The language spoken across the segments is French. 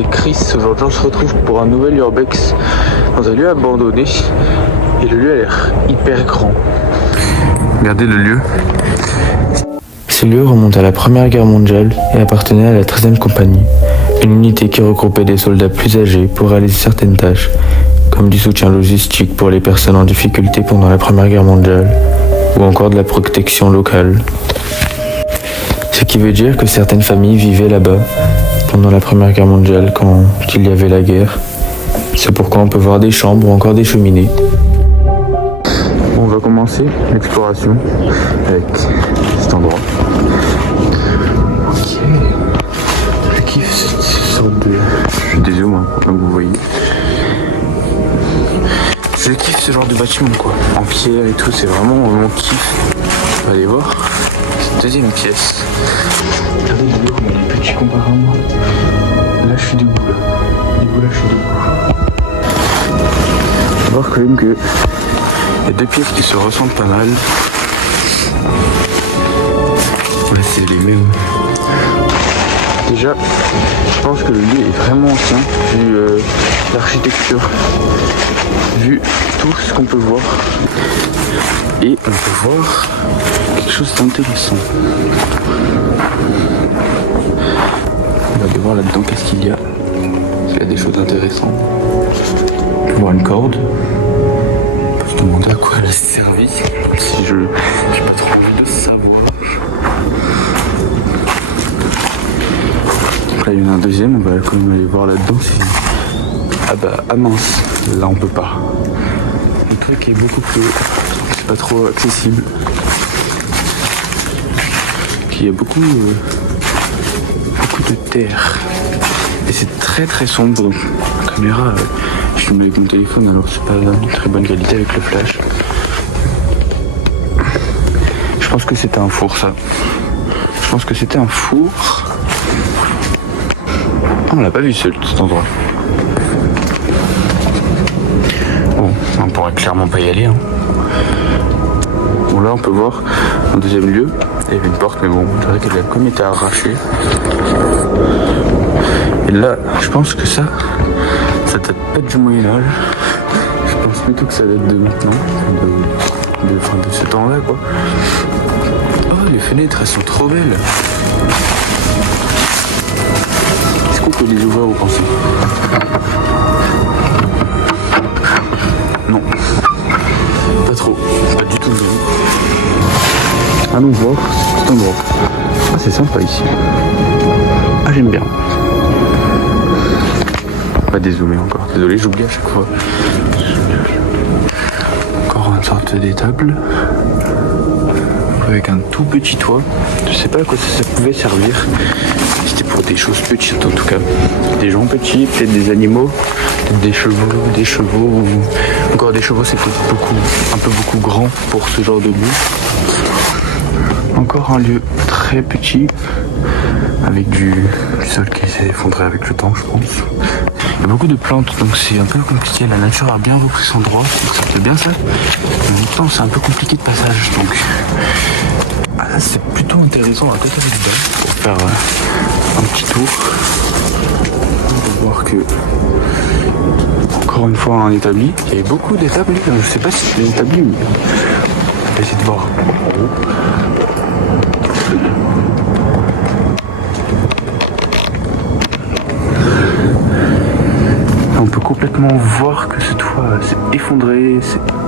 c'est Chris. Aujourd'hui on se retrouve pour un nouvel urbex dans un lieu abandonné. Et le lieu a l'air hyper grand. Regardez le lieu. Ce lieu remonte à la Première Guerre mondiale et appartenait à la 13e compagnie, une unité qui regroupait des soldats plus âgés pour réaliser certaines tâches, comme du soutien logistique pour les personnes en difficulté pendant la Première Guerre mondiale, ou encore de la protection locale. Ce qui veut dire que certaines familles vivaient là-bas pendant la Première Guerre mondiale quand il y avait la guerre. C'est pourquoi on peut voir des chambres ou encore des cheminées. On va commencer l'exploration avec cet endroit. Ok. Je kiffe cette sorte de... Je dézoome comme vous voyez. Je kiffe ce genre de bâtiment quoi. En pierre et tout, c'est vraiment mon kiff. On va aller voir cette deuxième pièce. Regardez le dos, il est petit comparé à moi. Là je suis debout là. Là je suis debout. On va voir quand même que il y a deux pièces qui se ressemblent pas mal. Ouais, c'est les mêmes. Déjà, je pense que le lieu est vraiment ancien, vu l'architecture, vu tout ce qu'on peut voir. Et on peut voir quelque chose d'intéressant. On va aller voir là-dedans qu'est-ce qu'il y a. S'il y a des choses intéressantes. On peut voir une corde. Je me demandais à quoi elle a servi, si j'ai pas trop envie de savoir. Donc là il y en a un deuxième, on va quand même aller voir là-dedans si... Ah bah, ah mince, là on peut pas. Le truc est beaucoup plus haut, c'est pas trop accessible. Il y a beaucoup de terre. Et c'est très très sombre, donc la caméra... Je filme avec mon téléphone alors c'est pas une très bonne qualité avec le flash. Je pense que c'était un four ça. Je pense que c'était un four. Ah, on l'a pas vu cet endroit. Bon, on pourrait clairement pas y aller. Hein. Bon là on peut voir en deuxième lieu, il y avait une porte mais bon, je dirais qu'elle a comme été arrachée. Et là, je pense que ça date pas du Moyen-Âge. Je pense plutôt que ça date de maintenant. De ce temps-là, quoi. Oh, les fenêtres, elles sont trop belles. Est-ce qu'on peut les ouvrir, vous pensez? Non. Pas trop. Pas du tout. Allons voir cet endroit. Ah, c'est sympa ici. Ah, j'aime bien. Pas dézoomer encore, désolé j'oublie à chaque fois. Encore une sorte d'étable avec un tout petit toit. Je sais pas à quoi ça pouvait servir. C'était pour des choses petites en tout cas. Des gens petits, peut-être des animaux, peut-être des chevaux ou encore des chevaux, c'est un peu beaucoup grand pour ce genre de lieu. Encore un lieu très petit avec du sol qui s'est effondré avec le temps je pense. Il y a beaucoup de plantes donc c'est un peu compliqué, la nature a bien repris son droit, donc ça fait bien ça. En même temps c'est un peu compliqué de passage donc c'est plutôt intéressant, on va peut-être aller dedans pour faire un petit tour. On va voir que encore une fois un établi, il y avait beaucoup d'établis, je sais pas si c'est des établis mais on va essayer de voir en haut. On peut complètement voir que ce toit s'est effondré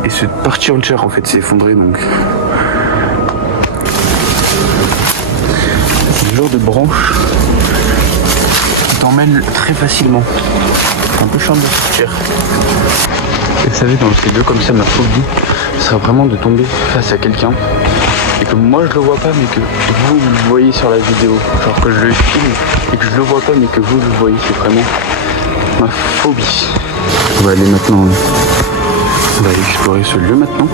et cette partie entière en fait s'est effondrée donc. C'est le genre de branche qui t'emmène très facilement. C'est un peu chiant de sortir. Et vous savez dans ces lieux comme ça ma phobie ce serait vraiment de tomber face à quelqu'un et que moi je le vois pas mais que vous le voyez sur la vidéo. Genre que je le filme et que je le vois pas mais que vous le voyez, c'est vraiment ma phobie. On va aller maintenant. On va aller explorer ce lieu maintenant.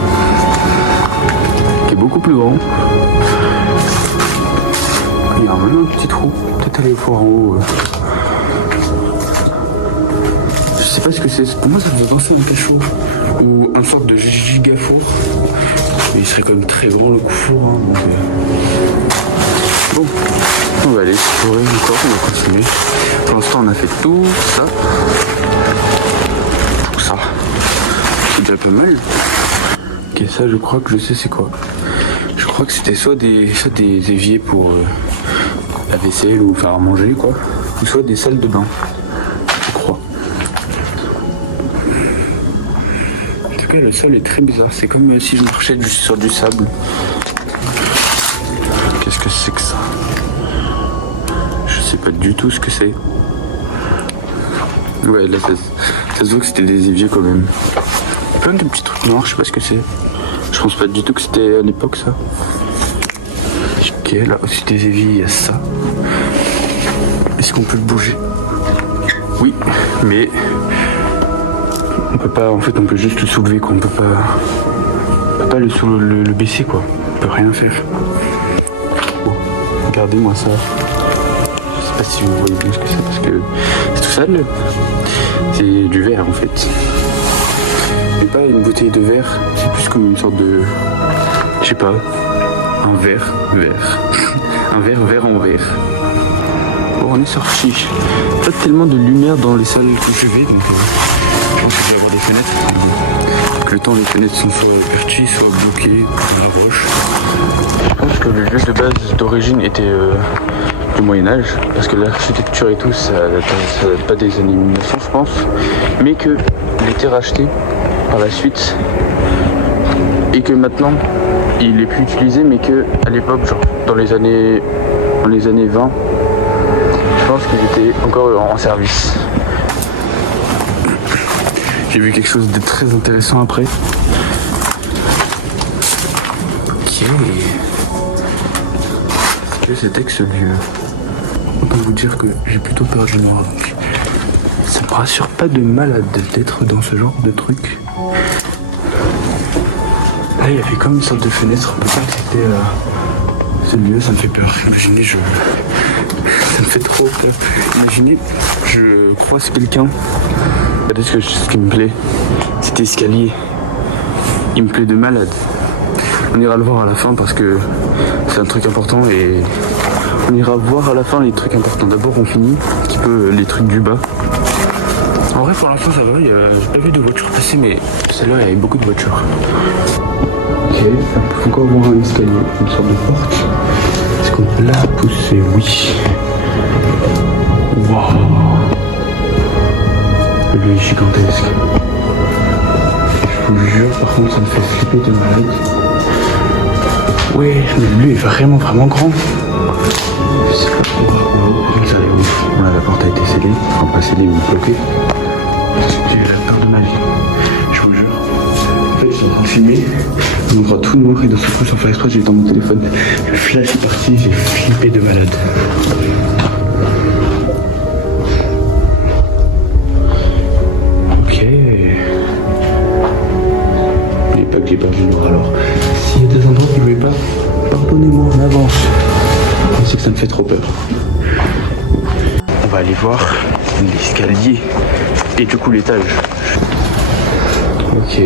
Qui est beaucoup plus grand. Il y a vraiment un petit trou. Peut-être aller voir en haut. Je sais pas ce que c'est. Pour moi ça me fait penser à un cachot. Ou un sorte de gigafour. Mais il serait quand même très grand le four. Hein, donc, Bon, on va aller explorer encore, on va continuer. Pour l'instant, on a fait tout ça. Tout ça. C'est déjà pas mal. Ok, ça, je crois que je sais c'est quoi. Je crois que c'était soit des éviers pour la vaisselle ou faire à manger, quoi. Ou soit des salles de bain. Je crois. En tout cas, le sol est très bizarre. C'est comme si je marchais juste sur du sable. Qu'est-ce que c'est que ça? Je sais pas du tout ce que c'est. Ouais, là ça se voit que c'était des éviers quand même. Plein de petits trucs noirs, je sais pas ce que c'est. Je pense pas du tout que c'était à l'époque ça. Ok, là aussi des éviers, il y a ça. Est-ce qu'on peut le bouger? Oui, mais on peut pas, en fait on peut juste le soulever quoi. On peut pas le baisser quoi. On peut rien faire. Oh, regardez-moi ça. Je sais pas si vous voyez bien ce que c'est parce que c'est tout sale. C'est du verre en fait. Mais pas une bouteille de verre, c'est plus comme une sorte de... Je sais pas. Un verre. Un verre en verre. Bon, on est sorti. Pas tellement de lumière dans les salles que je vais, donc je pense que je vais avoir des fenêtres. Donc, le temps, les fenêtres sont soit perchées, soit bloquées dans la roche. Je pense que le lieu de base d'origine était du Moyen-Âge, parce que l'architecture et tout, ça date pas des années 1900, je pense, mais que il était racheté par la suite et que maintenant il est plus utilisé, mais que à l'époque, genre dans les années 20, je pense qu'il était encore en service. J'ai vu quelque chose de très intéressant après. Ok. Qu'est-ce que c'était que ce lieu? Autant vous dire que j'ai plutôt peur du noir. Donc ça me rassure pas de malade d'être dans ce genre de truc. Là il y avait comme une sorte de fenêtre. On peut pas que c'était ce lieu, ça me fait peur. Imaginez, ça me fait trop peur. Imaginez, je croise quelqu'un. Regardez ce qui me plaît. Cet escalier. Il me plaît de malade. On ira le voir à la fin parce que c'est un truc important et on ira voir à la fin les trucs importants. D'abord on finit un petit peu les trucs du bas. En vrai pour l'instant ça va, j'ai pas vu de voiture passer mais celle-là il y avait beaucoup de voitures. Ok, il faut encore voir un escalier, une sorte de porte. Est-ce qu'on peut la pousser? Oui. Waouh. Le lieu est gigantesque. Je vous jure, par contre ça me fait flipper de malade. Ouais, le lieu est vraiment grand. Je sais pas trop voir où ça est ouf. Voilà, la porte a été scellée. Enfin pas scellée mais bloquée. J'ai eu la peur de ma vie. Je vous jure. En fait, je suis en train de filmer. On voit tout noir et d'un seul coup sans faire exprès, j'ai eu dans mon téléphone. Le flash est parti, j'ai flippé de malade. Ok. Mais pas que j'ai pas vu le noir alors. S'il y a des endroits que je ne vais pas, pardonnez-moi en avance. Je sais que ça me fait trop peur. On va aller voir l'escalier et du coup l'étage. Ok.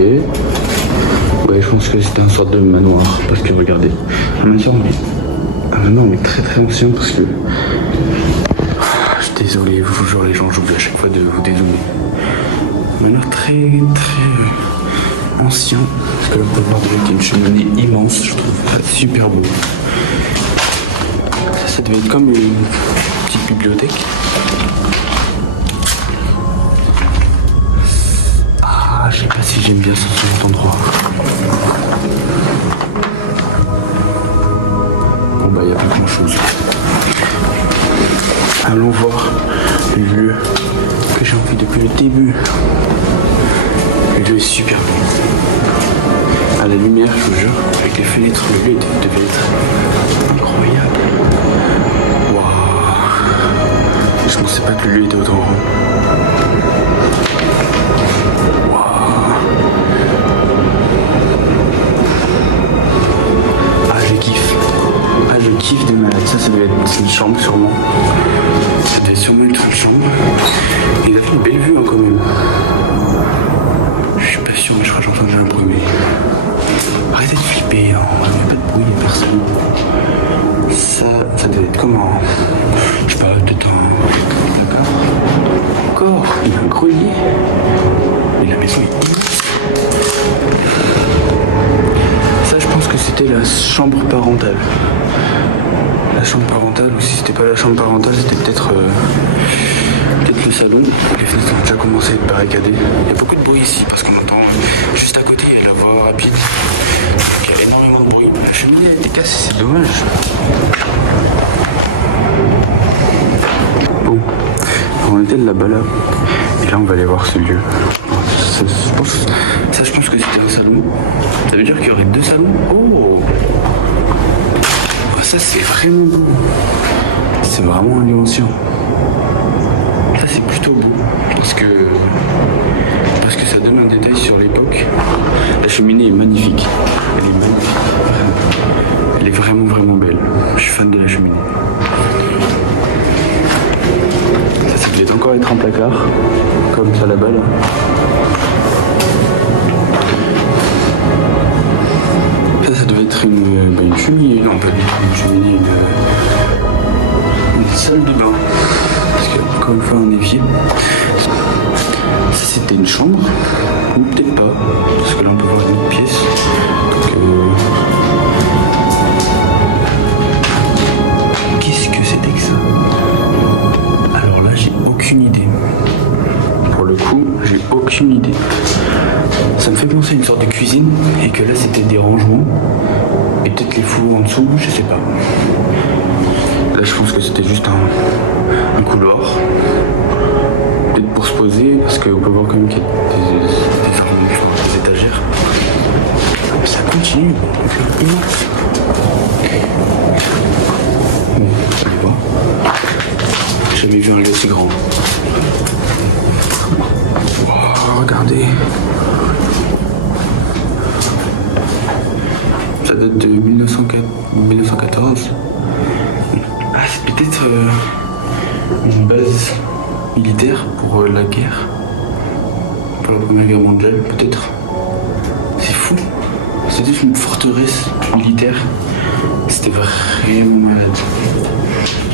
Ouais, je pense que c'était une sorte de manoir. Parce que regardez, un manoir mais très ancien parce que... Je suis désolé, je vous jure les gens, j'oublie à chaque fois de vous dézoomer. Un manoir très ancien. Parce que là on peut voir qu'il y a une cheminée immense, je trouve ça super beau. Ça devait être comme une petite bibliothèque. Ah, je sais pas si j'aime bien cet endroit. Bon bah il n'y a pas grand chose. Allons voir le lieu que j'ai envie depuis le début. Le lieu est super beau. À la lumière, je vous jure, avec les fenêtres, le lieu devait être incroyable. Waouh! Je pensais pas que le lieu était autant grand. Waouh! Ah, je kiffe. Ah, je kiffe de malade. Ça devait être une chambre sûrement. Ça devait sûrement être une chambre. Il a fait une belle vue hein, quand même. Je suis pas sûr, mais je crois que j'ai entendu un bruit. Arrêtez de flipper, hein. Il n'y a pas de bruit, il n'y a personne. Ça devait être comment? Je sais pas, peut-être un... D'accord. Encore, il y a un grenier. Mais la maison est immense. Ça, je pense que c'était la chambre parentale. La chambre parentale, ou si c'était pas la chambre parentale, c'était peut-être le salon. Les fenêtres ont déjà commencé à être barricadées. Il y a beaucoup de bruit ici parce qu'on entend juste à côté la voie rapide. Donc il y a énormément de bruit. La cheminée a été cassée, c'est dommage. Bon, on était là-bas là. Et là on va aller voir ce lieu. Je pense que c'était un salon. Ça veut dire qu'il y aurait 2 salons. Oh, ça c'est vraiment beau. C'est vraiment un lieu ancien. Ça c'est plutôt beau parce que ça donne un détail sur l'époque. La cheminée est magnifique. Elle est magnifique. Vraiment. Elle est vraiment belle. Je suis fan de la cheminée. Ça devait encore être un placard. Comme ça là-bas là. Ça devait être une cheminée. Non, pas une cheminée, une salle de bain. Parce que, encore une fois, un évier. Ça, c'était une chambre. Ou peut-être pas. Parce que là, on peut voir une autre pièce. Donc, qu'est-ce que c'était que ça? Alors là, j'ai aucune idée. Pour le coup, j'ai aucune idée. Ça me fait penser à une sorte de cuisine et que là c'était des rangements et peut-être les fours en dessous, je sais pas. Là je pense que c'était juste un couloir, peut-être pour se poser parce qu'on peut voir quand même qu'il y a des étagères. Ça continue, donc immense. Bon, ça y va. J'ai jamais vu un lieu aussi grand. Oh, regardez. Ça date de 1914. Ah, c'est peut-être une base militaire pour la guerre. Pour la Première Guerre mondiale, peut-être. C'est fou. C'était une forteresse militaire. C'était vraiment malade.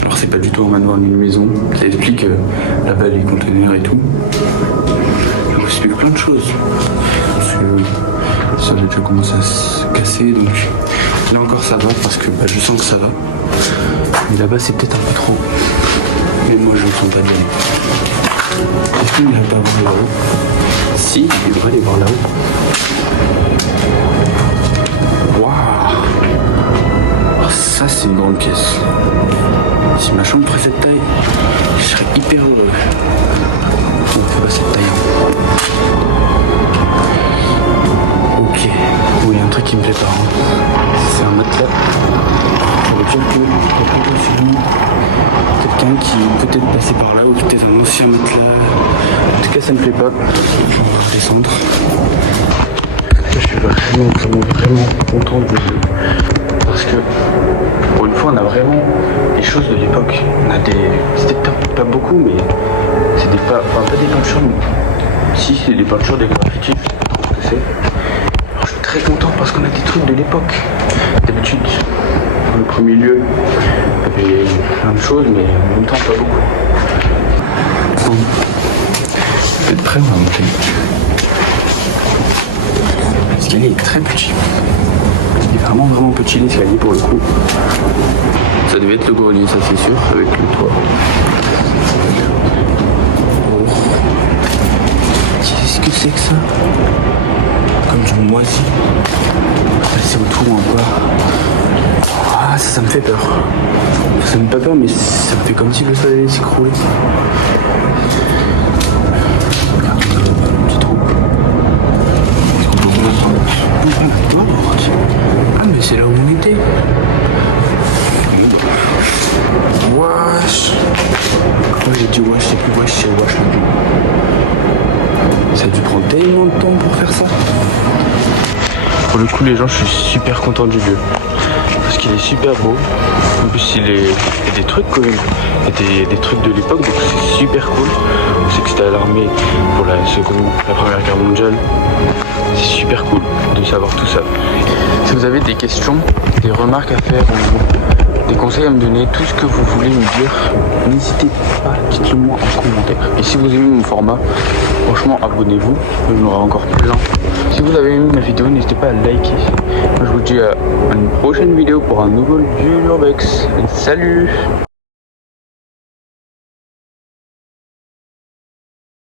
Alors c'est pas du tout un manoir ni une maison. Ça explique là-bas les conteneurs et tout. Il me suit plein de choses. Parce que ça a déjà commencé à se casser, donc là encore ça va parce que je sens que ça va. Mais là-bas c'est peut-être un peu trop. Mais moi je ne sens pas bien. Est-ce qu'il ne va pas voir là-haut? Si, il devrait aller voir là-haut. Waouh! Oh, ça c'est une grande pièce. Si ma chambre ferait cette taille, je serais hyper heureux. On ne fait pas cette taille. Ok. Oui, il y a un truc qui me plaît pas. C'est un matelas. Ça veut dire qu'il y a potentiellement quelqu'un qui peut-être passé par là ou peut-être un ancien matelas. En tout cas, ça me plaît pas. On va descendre. Je suis vraiment content de jeu. Parce que pour une fois on a vraiment des choses de l'époque. On a des. C'était pas beaucoup mais c'est des pas des peintures. Si c'est des peintures, des graffitis, je sais pas trop ce que c'est. Alors, je suis très content parce qu'on a des trucs de l'époque. D'habitude, dans le premier lieu, il y avait plein de choses mais en même temps pas beaucoup. Bon. Vous êtes prêts, on va monter. L'escalier est très petit. Il est vraiment petit l'escalier pour le coup. Ça devait être le grenier, ça c'est sûr, avec le toit. Oh. Qu'est-ce que c'est que ça? Comme du moisi. C'est autour encore. Ah, ça me fait peur. Ça me fait pas peur, mais ça me fait comme si le sol allait s'écrouler. Ah mais c'est là où on était. Wesh. Oh j'ai dit wesh, c'est plus wesh, c'est wesh. Ça a dû prendre tellement de temps pour faire ça. Pour le coup les gens, je suis super content du lieu. Parce qu'il est super beau. En plus il y a des trucs quand même. Il y a des trucs de l'époque, donc c'est super cool. On sait que c'était à l'armée pour la Première Guerre mondiale. C'est super cool de savoir tout ça. Si vous avez des questions, des remarques à faire des conseils à me donner, tout ce que vous voulez me dire, n'hésitez pas, dites-le moi en commentaire. Et si vous aimez mon format, franchement abonnez-vous, il y en aura encore plein. Si vous avez aimé ma vidéo, n'hésitez pas à liker. Moi je vous dis à une prochaine vidéo pour un nouveau Urbex. Salut!